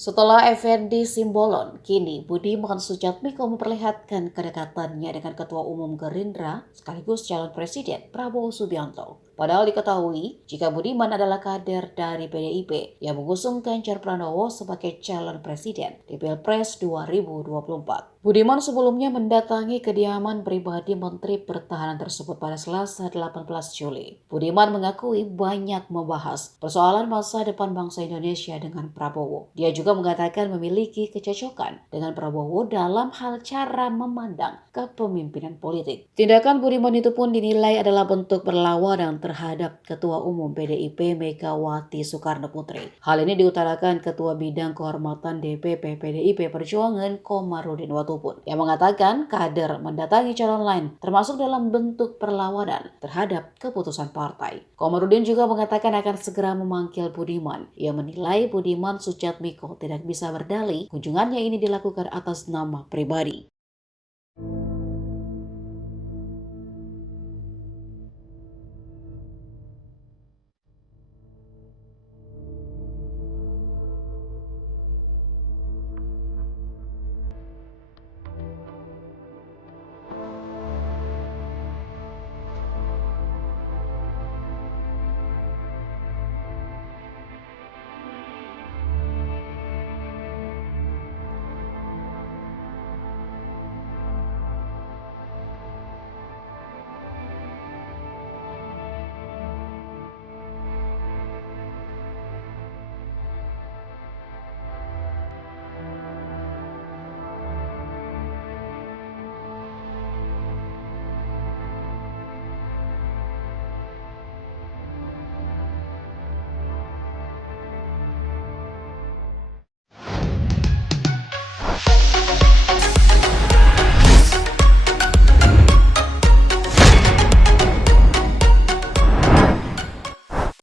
Setelah Effendi Simbolon, kini Budiman Sujatmiko memperlihatkan kedekatannya dengan Ketua Umum Gerindra sekaligus calon Presiden Prabowo Subianto. Padahal diketahui jika Budiman adalah kader dari PDIP yang mengusung Ganjar Pranowo sebagai calon presiden di Pilpres 2024. Budiman sebelumnya mendatangi kediaman pribadi Menteri Pertahanan tersebut pada Selasa 18 Juli. Budiman mengakui banyak membahas persoalan masa depan bangsa Indonesia dengan Prabowo. Dia juga mengatakan memiliki kecocokan dengan Prabowo dalam hal cara memandang kepemimpinan politik. Tindakan Budiman itu pun dinilai adalah bentuk perlawanan terhadap Ketua Umum PDIP Megawati Soekarno Putri. Hal ini diutarakan Ketua Bidang Kehormatan DPP PDIP Perjuangan Komarudin Watubun yang mengatakan kader mendatangi calon lain termasuk dalam bentuk perlawanan terhadap keputusan partai. Komarudin juga mengatakan akan segera memanggil Budiman. Ia menilai Budiman Sujatmiko tidak bisa berdalih kunjungannya ini dilakukan atas nama pribadi.